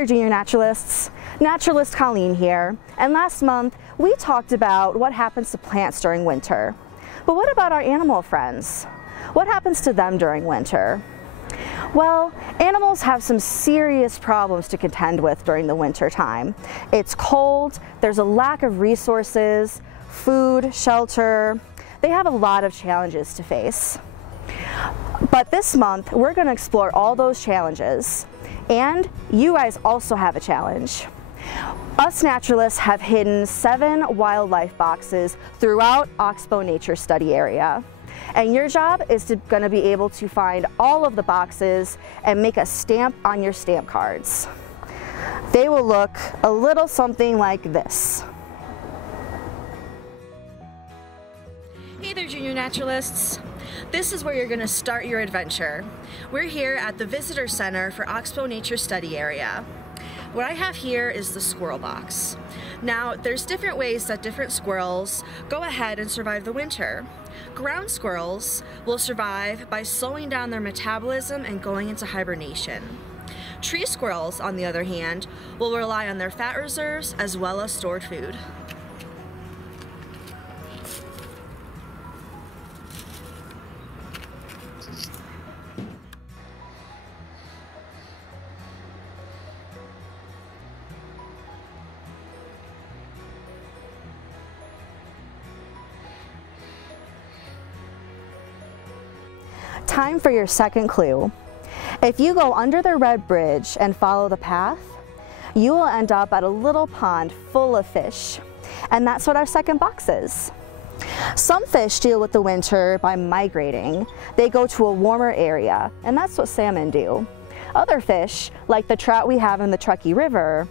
there, junior naturalists. Naturalist Colleen here, and last month we talked about what happens to plants during winter. But what about our animal friends? What happens to them during winter? Well, animals have some serious problems to contend with during the winter time. It's cold, there's a lack of resources, food, shelter. They have a lot of challenges to face. But this month, we're going to explore all those challenges. And you guys also have a challenge. Us naturalists have hidden 7 wildlife boxes throughout Oxbow Nature Study Area. And your job is going to be able to find all of the boxes and make a stamp on your stamp cards. They will look a little something like this. Hey there, junior naturalists. This is where you're going to start your adventure. We're here at the Visitor Center for Oxbow Nature Study Area. What I have here is the squirrel box. Now, there's different ways that different squirrels go ahead and survive the winter. Ground squirrels will survive by slowing down their metabolism and going into hibernation. Tree squirrels, on the other hand, will rely on their fat reserves as well as stored food. Time for your second clue. If you go under the red bridge and follow the path, you will end up at a little pond full of fish. And that's what our second box is. Some fish deal with the winter by migrating. They go to a warmer area, and that's what salmon do. Other fish, like the trout we have in the Truckee River,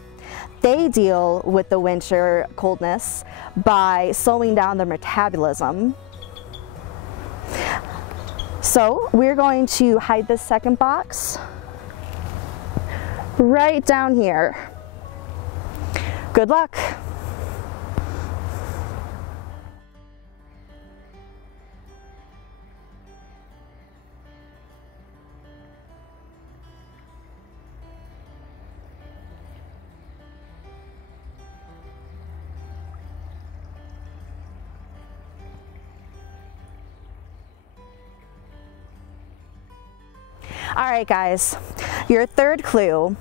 they deal with the winter coldness by slowing down their metabolism. So we're going to hide this second box right down here. Good luck. All right, guys, your third clue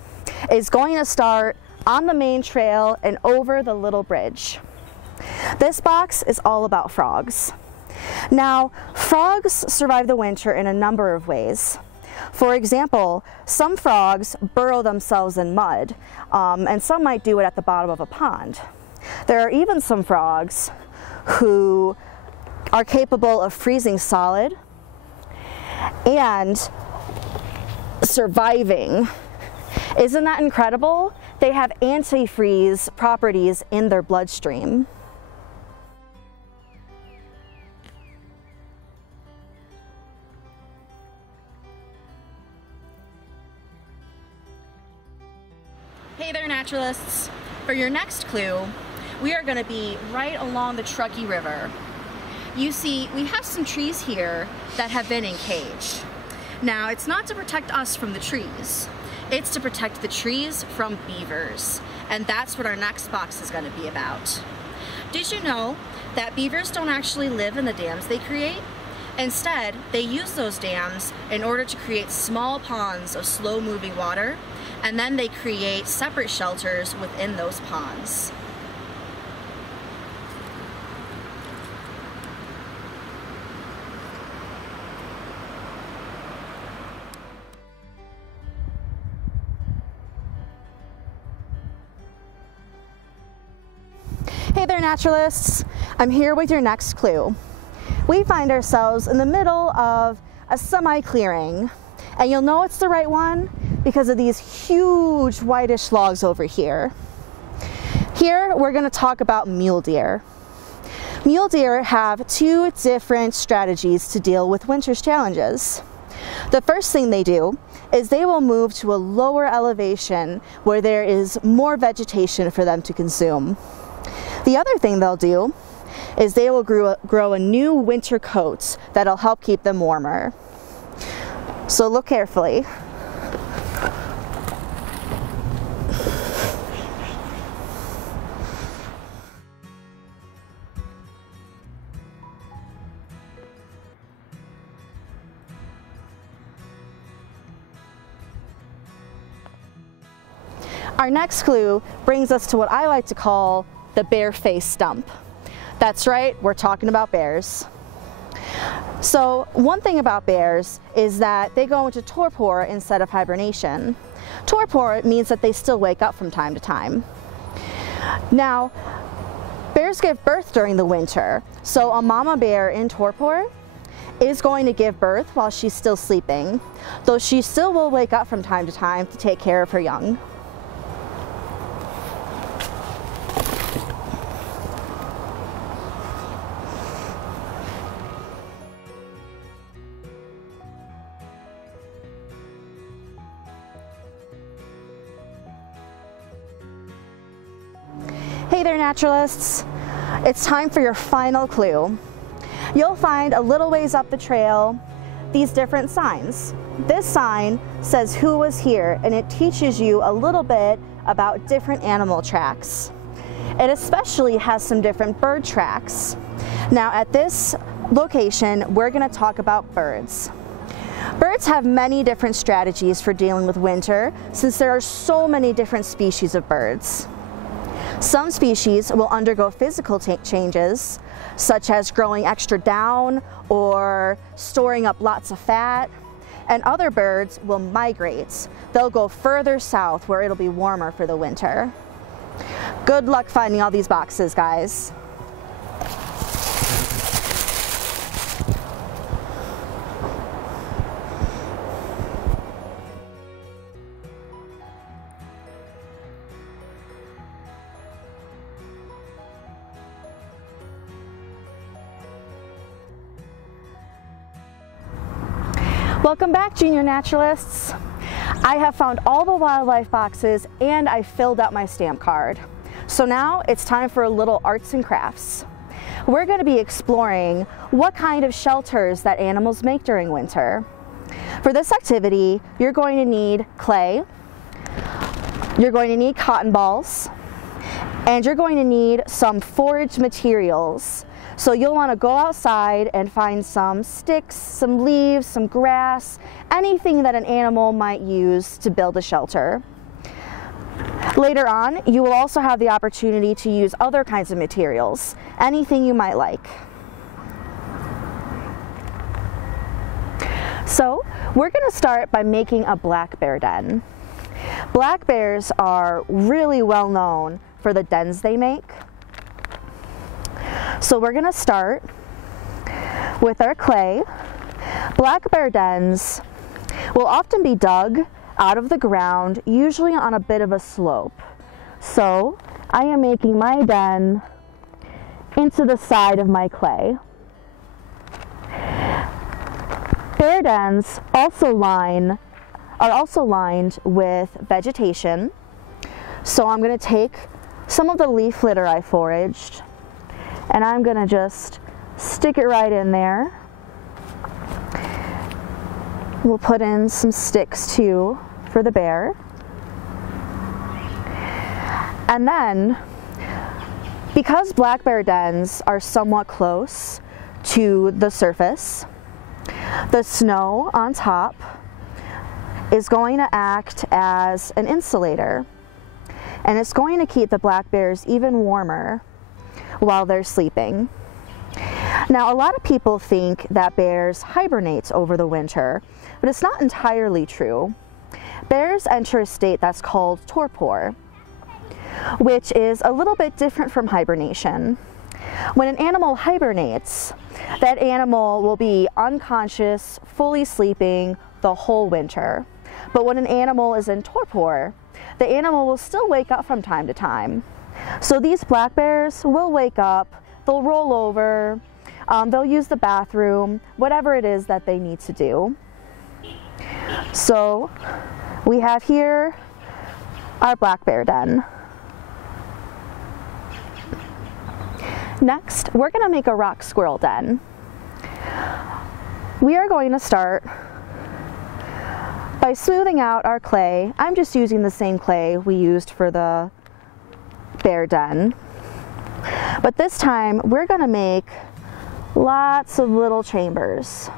is going to start on the main trail and over the little bridge. This box is all about frogs. Now, frogs survive the winter in a number of ways. For example, some frogs burrow themselves in mud, and some might do it at the bottom of a pond. There are even some frogs who are capable of freezing solid and surviving. Isn't that incredible? They have antifreeze properties in their bloodstream. Hey there, naturalists. For your next clue, we are going to be right along the Truckee River. You see, we have some trees here that have been encaged. Now, it's not to protect us from the trees. It's to protect the trees from beavers. And that's what our next box is going to be about. Did you know that beavers don't actually live in the dams they create? Instead, they use those dams in order to create small ponds of slow-moving water, and then they create separate shelters within those ponds. Hey there, naturalists. I'm here with your next clue. We find ourselves in the middle of a semi-clearing, and you'll know it's the right one because of these huge whitish logs over here. Here, we're going to talk about mule deer. Mule deer have 2 different strategies to deal with winter's challenges. The first thing they do is they will move to a lower elevation where there is more vegetation for them to consume. The other thing they'll do is they will grow a new winter coat that'll help keep them warmer. So look carefully. Our next clue brings us to what I like to call the bear face stump. That's right, we're talking about bears. So one thing about bears is that they go into torpor instead of hibernation. Torpor means that they still wake up from time to time. Now, bears give birth during the winter, so a mama bear in torpor is going to give birth while she's still sleeping, though she still will wake up from time to time to take care of her young. Hey there, naturalists! It's time for your final clue. You'll find a little ways up the trail these different signs. This sign says who was here, and it teaches you a little bit about different animal tracks. It especially has some different bird tracks. Now at this location, we're going to talk about birds. Birds have many different strategies for dealing with winter, since there are so many different species of birds. Some species will undergo physical changes, such as growing extra down or storing up lots of fat, and other birds will migrate. They'll go further south where it'll be warmer for the winter. Good luck finding all these boxes, guys. Welcome back, junior naturalists. I have found all the wildlife boxes and I filled out my stamp card. So now it's time for a little arts and crafts. We're going to be exploring what kind of shelters that animals make during winter. For this activity, you're going to need clay, you're going to need cotton balls, and you're going to need some forage materials. So you'll want to go outside and find some sticks, some leaves, some grass, anything that an animal might use to build a shelter. Later on, you will also have the opportunity to use other kinds of materials, anything you might like. So we're going to start by making a black bear den. Black bears are really well known for the dens they make. So we're going to start with our clay. Black bear dens will often be dug out of the ground, usually on a bit of a slope. So I am making my den into the side of my clay. Bear dens are also lined with vegetation. So I'm going to take some of the leaf litter I foraged, and I'm going to just stick it right in there. We'll put in some sticks too for the bear. And then, because black bear dens are somewhat close to the surface, the snow on top is going to act as an insulator, and it's going to keep the black bears even warmer while they're sleeping. Now, a lot of people think that bears hibernate over the winter, but it's not entirely true. Bears enter a state that's called torpor, which is a little bit different from hibernation. When an animal hibernates, that animal will be unconscious, fully sleeping the whole winter. But when an animal is in torpor, the animal will still wake up from time to time. So these black bears will wake up, they'll roll over, they'll use the bathroom, whatever it is that they need to do. So we have here our black bear den. Next, we're going to make a rock squirrel den. We are going to start by smoothing out our clay. I'm just using the same clay we used for the bear den. But this time, we're going to make lots of little chambers.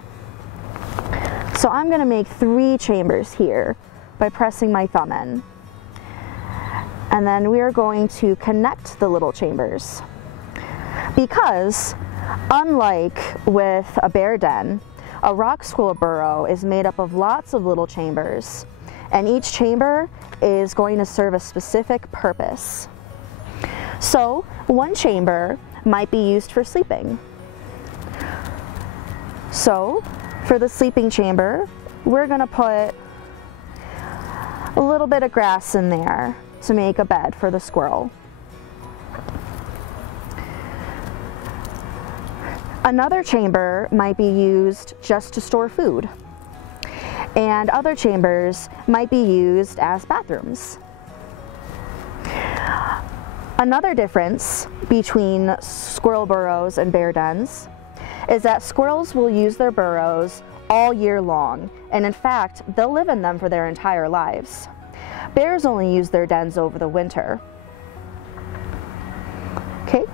So I'm going to make 3 chambers here by pressing my thumb in. And then we are going to connect the little chambers. Because unlike with a bear den, a rock squirrel burrow is made up of lots of little chambers, and each chamber is going to serve a specific purpose. So one chamber might be used for sleeping. So for the sleeping chamber, we're going to put a little bit of grass in there to make a bed for the squirrel. Another chamber might be used just to store food, and other chambers might be used as bathrooms. Another difference between squirrel burrows and bear dens is that squirrels will use their burrows all year long, and in fact, they'll live in them for their entire lives. Bears only use their dens over the winter. Okay.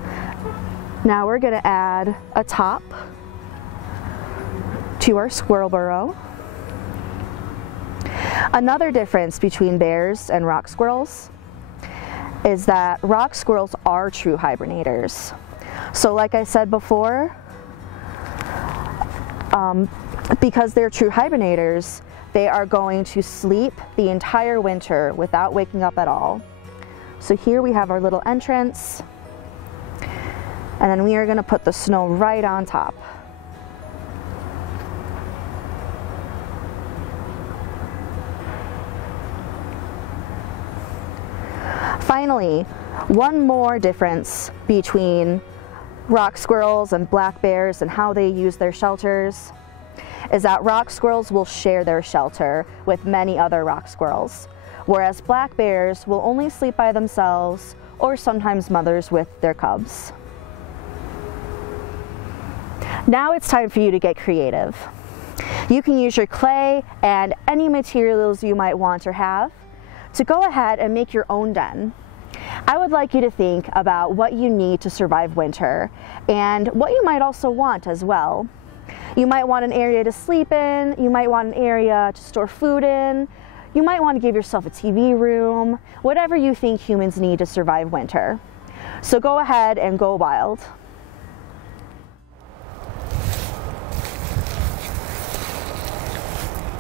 Now we're going to add a top to our squirrel burrow. Another difference between bears and rock squirrels is that rock squirrels are true hibernators. So like I said before, because they're true hibernators, they are going to sleep the entire winter without waking up at all. So here we have our little entrance. And then we are going to put the snow right on top. Finally, one more difference between rock squirrels and black bears and how they use their shelters is that rock squirrels will share their shelter with many other rock squirrels, whereas black bears will only sleep by themselves or sometimes mothers with their cubs. Now it's time for you to get creative. You can use your clay and any materials you might want or have to go ahead and make your own den. I would like you to think about what you need to survive winter and what you might also want as well. You might want an area to sleep in, you might want an area to store food in, you might want to give yourself a TV room, whatever you think humans need to survive winter. So go ahead and go wild.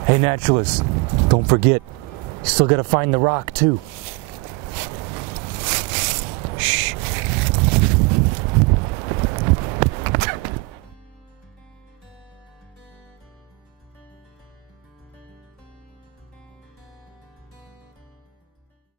Hey naturalists, don't forget, you still gotta find the rock too.